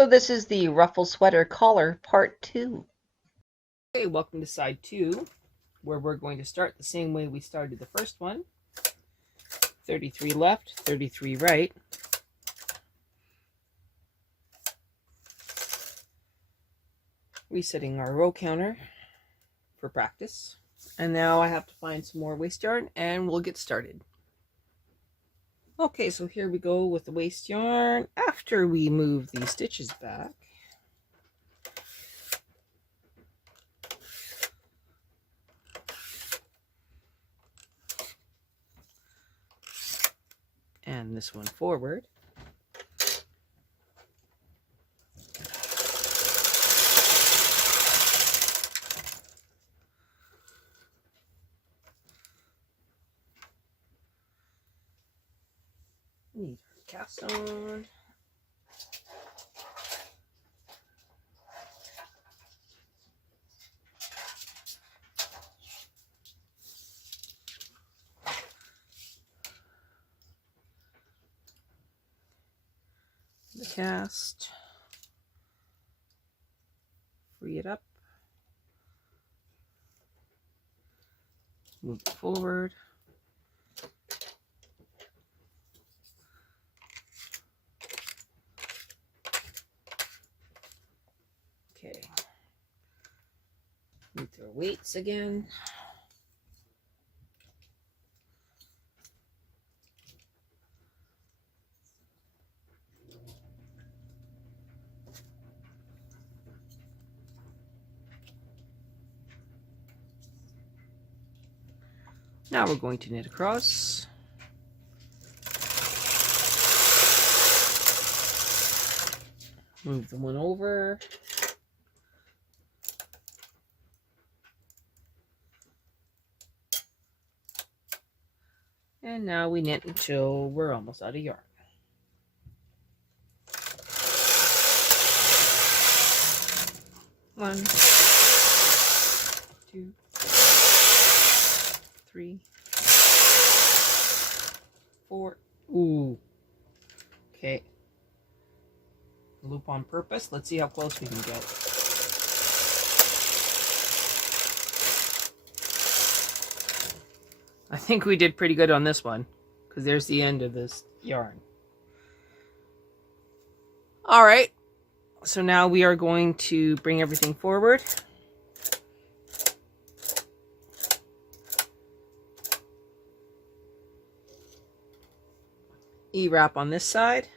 So this is the Ruffle sweater collar part 2. Okay, welcome to side 2, where we're going to start the same way we started the first one. 33 left, 33 right. Resetting our row counter for practice. And now I have to find some more waste yarn and we'll get started. Okay, so here we go with the waste yarn after we move these stitches back. And this one forward. Need our cast on. The cast. Free it up. Move it forward. Okay. Move our weights again. Now we're going to knit across. Move the one over. And now we knit until we're almost out of yarn. One, two, three, four. Ooh. Okay. Loop on purpose. Let's see how close we can get. I think we did pretty good on this one, because there's the end of this yarn. All right. So now we are going to bring everything forward. E-wrap on this side.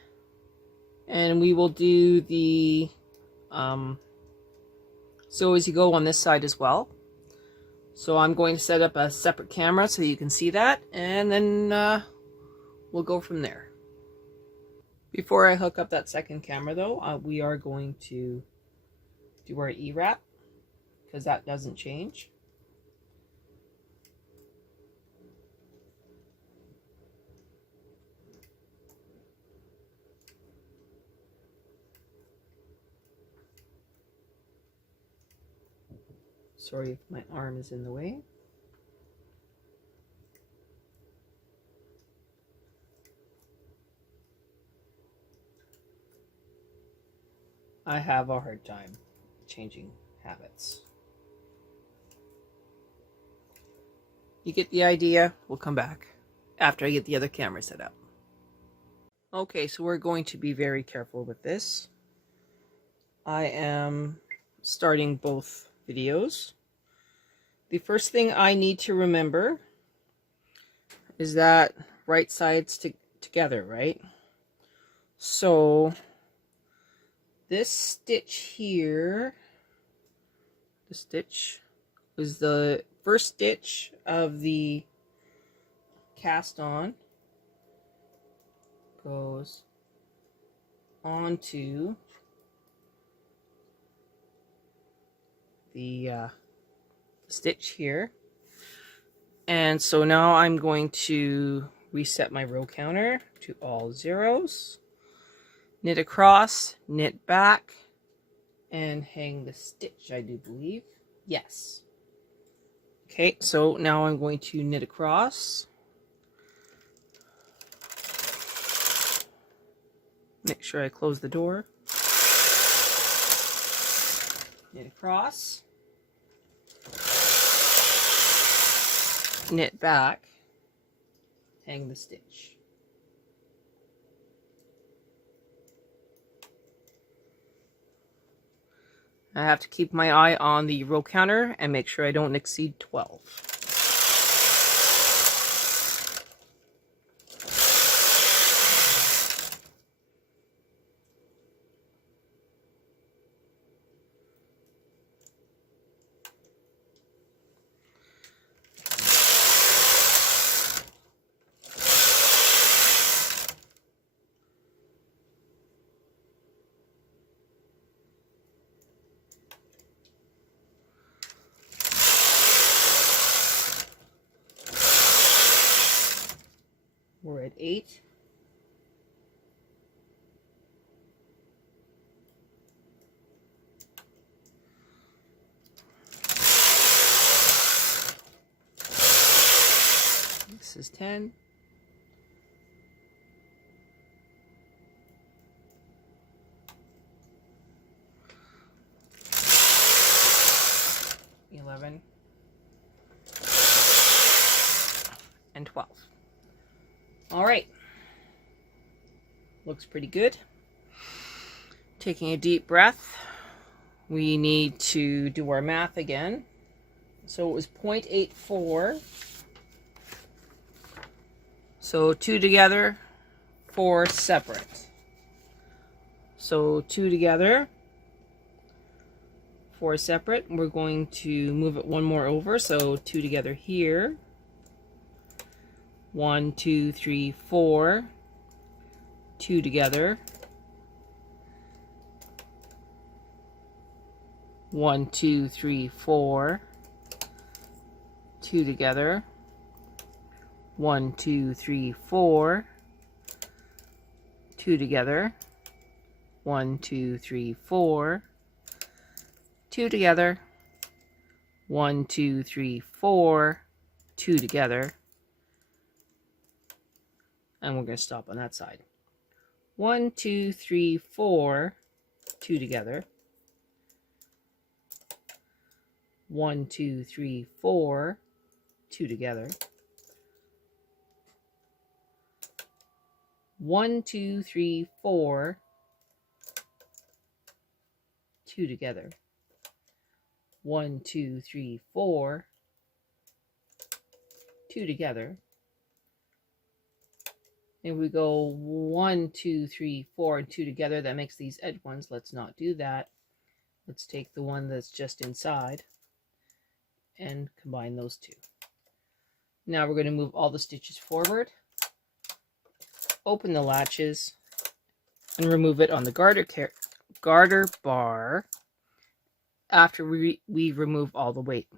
And we will do the sew as you go on this side as well. So I'm going to set up a separate camera so you can see that, and then we'll go from there. Before I hook up that second camera though, we are going to do our E-wrap, because that doesn't change. Sorry if my arm is in the way. I have a hard time changing habits. You get the idea? We'll come back after I get the other camera set up. Okay, so we're going to be very careful with this. I am starting both videos. The first thing I need to remember is that right sides together, right? So this stitch here, the stitch was the first stitch of the cast on, goes onto the stitch here. And so now I'm going to reset my row counter to all zeros, knit across, knit back, and hang the stitch, I do believe. Yes. Okay, so now I'm going to knit across, make sure I close the door, knit across, knit back, hang the stitch. I have to keep my eye on the row counter and make sure I don't exceed 12. We're at 8. This is 10. And 12. All right. Looks pretty good. Taking a deep breath. We need to do our math again. So it was 0.84. So 2 together, 4 separate. So 2 together, 4 separate. We're going to move it one more over. So 2 together here. 1, 2, 3, 4. 2 together. 1, 2, 3, 4. 2 together. 1, 2, 3, 4. 2 together. 1, 2, 3, 4. 2 together. 1, 2, 3, 4. 2 together. And we're going to stop on that side. 1, 2, 3, 4. 2 together. 1, 2, 3, 4. 2 together. 1, 2, 3, 4. 2 together. 1, 2, 3, 4. 2 together. If we go 1, 2, 3, 4, and 2 together, that makes these edge ones. Let's not do that. Let's take the one that's just inside and combine those two. Now we're going to move all the stitches forward, open the latches, and remove it on the garter bar after we remove all the weight.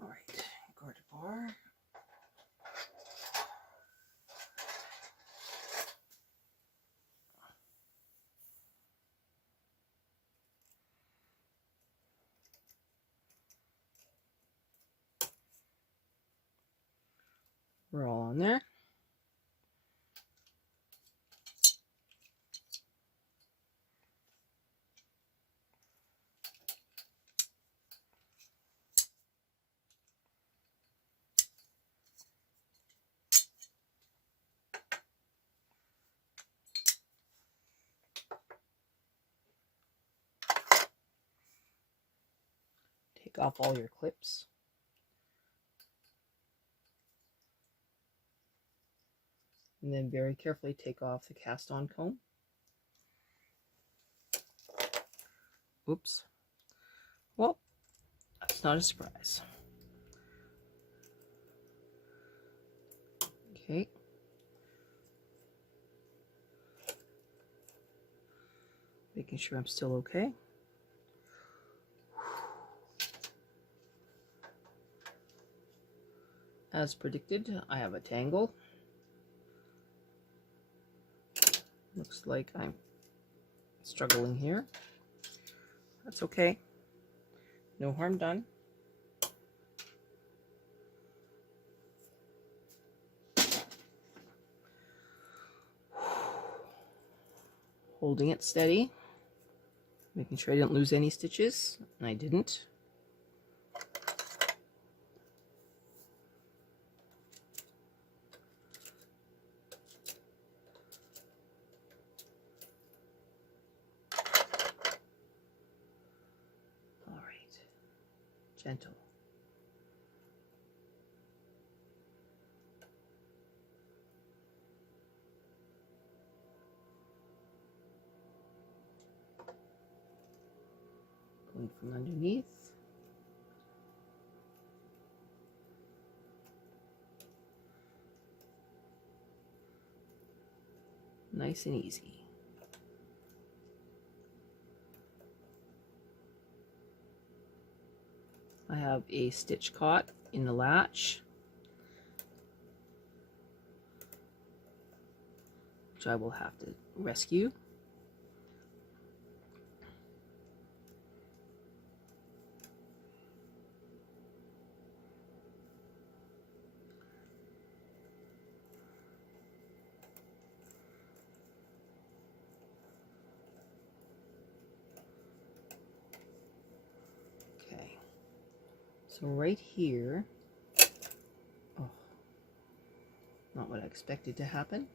All right, garter bar. We're all on there. Take off all your clips. And then very carefully take off the cast on comb. Oops. Well, that's not a surprise. Okay. Making sure I'm still okay. As predicted, I have a tangle. Looks like I'm struggling here. That's okay. No harm done. Holding it steady, making sure I didn't lose any stitches, and I didn't. All right, gentle. Going from underneath. Nice and easy. I have a stitch caught in the latch, which I will have to rescue. Okay, so right here, oh, not what I expected to happen.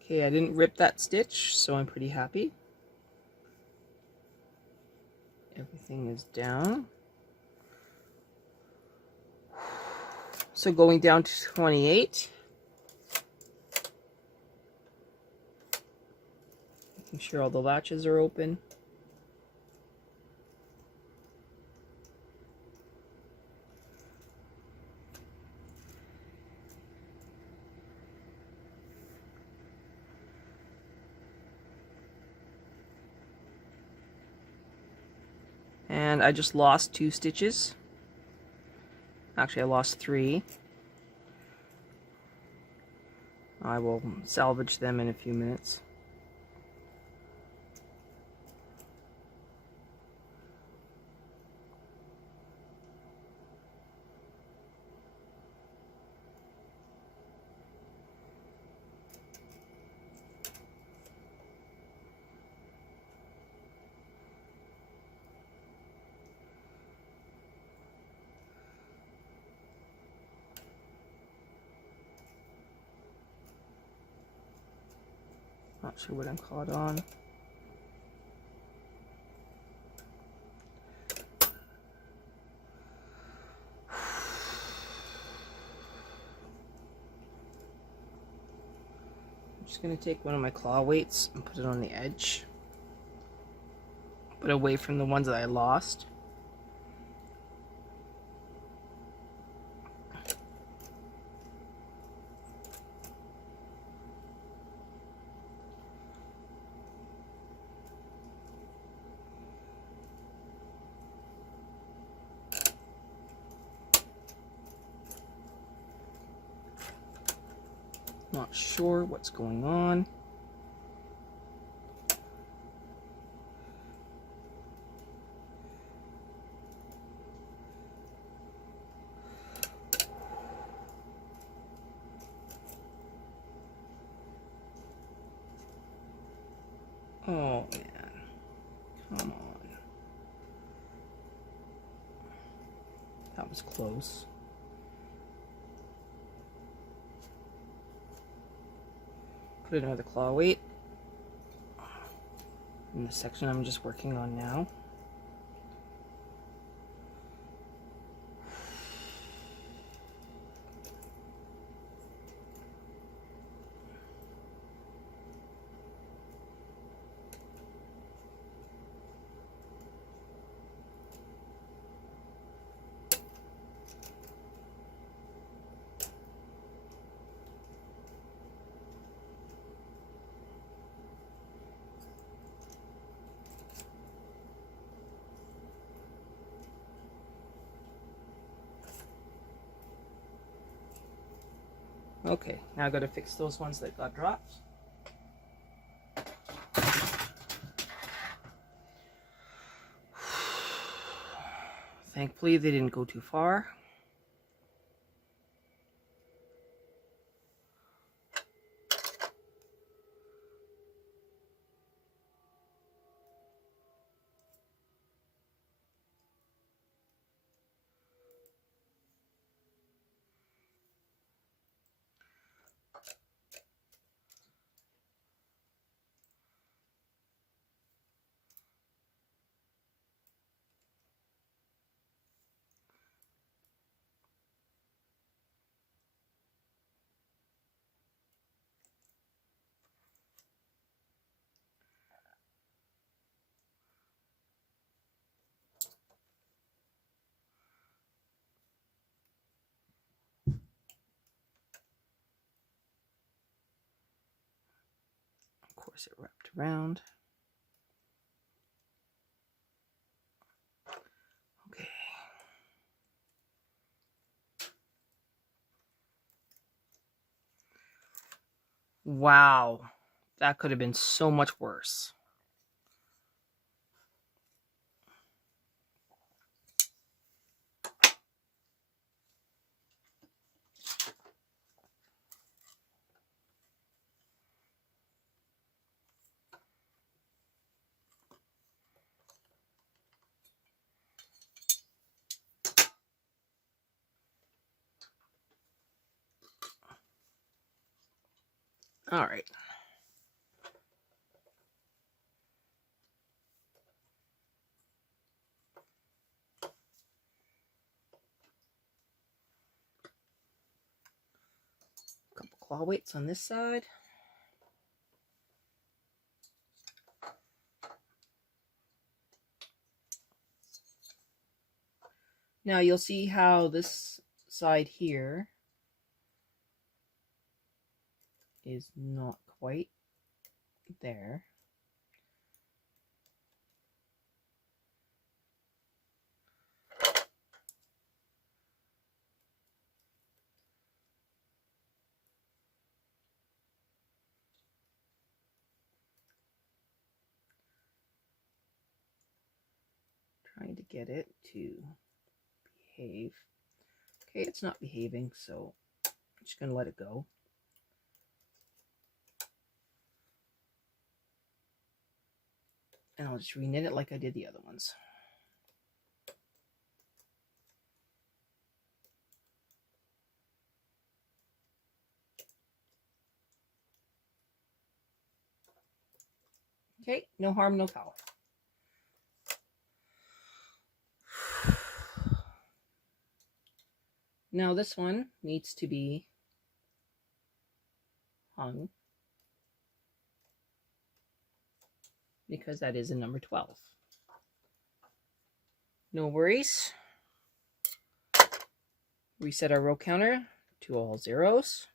Okay, I didn't rip that stitch, so I'm pretty happy. Everything is down. So going down to 28. Making sure all the latches are open. And I just lost 2 stitches. Actually, I lost 3. I will salvage them in a few minutes. Not sure what I'm caught on. I'm just going to take one of my claw weights and put it on the edge, but away from the ones that I lost. Not sure what's going on. Oh man, come on. That was close. Put another claw weight in the section I'm just working on now. Okay, now I gotta fix those ones that got dropped. Thankfully, they didn't go too far. Of course, it wrapped around. Okay. Wow, that could have been so much worse. All right. Couple claw weights on this side. Now you'll see how this side here is not quite there. Trying to get it to behave. Okay, it's not behaving, so I'm just going to let it go. And I'll just reknit it like I did the other ones. Okay, no harm, no foul. Now this one needs to be hung because that is a number 12. No worries. Reset our row counter to all zeros.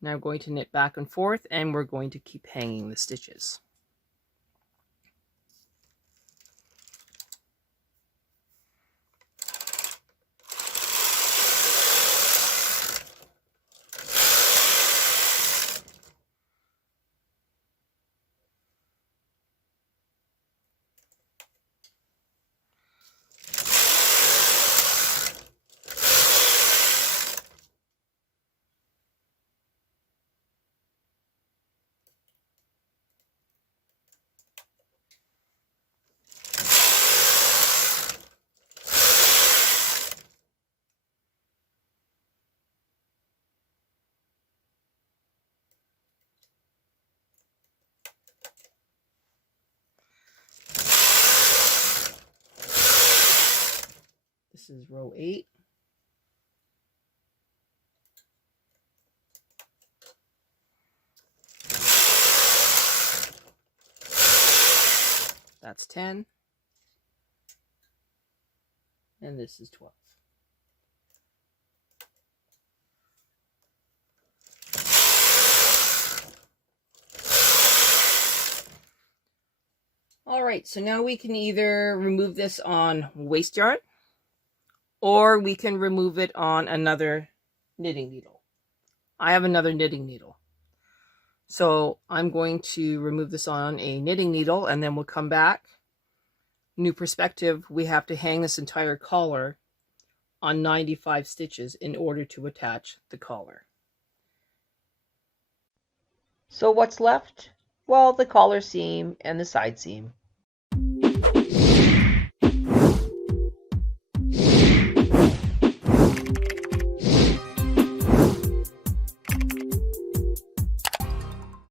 Now I'm going to knit back and forth, and we're going to keep hanging the stitches. This is row 8. That's 10. And this is 12. All right, so now we can either remove this on waste yarn, or we can remove it on another knitting needle. I have another knitting needle. So I'm going to remove this on a knitting needle, and then we'll come back, new perspective, we have to hang this entire collar on 95 stitches in order to attach the collar. So what's left? Well, the collar seam and the side seam.